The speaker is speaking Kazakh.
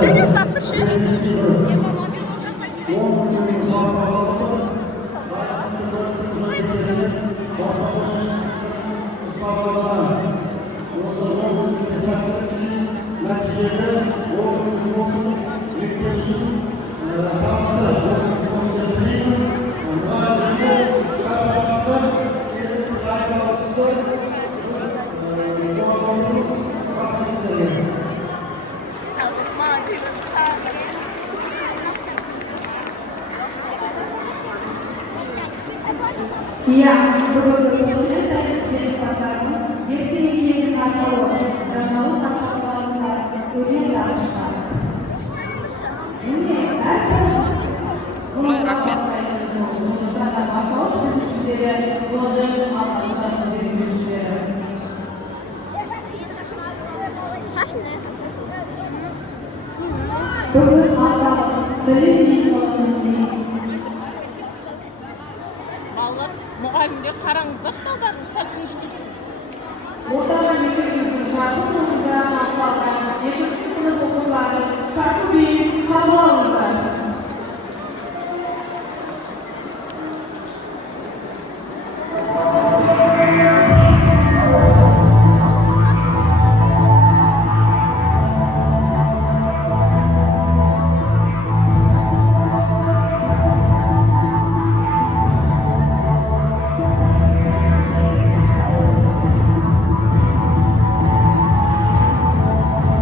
Sen de stopta şey. Iya, betul-betul saya jadi pasangan. Jadi ini yang tahu, dan mau tak ini adalah ini ada. Ой, рахмет. Бүгін ата білім Балалар, мұғалімге қараңыздар, талдарыңыз сәл тыныштырсыз. Орташа мектептің жасы соңында аталған екінші сынып оқушылары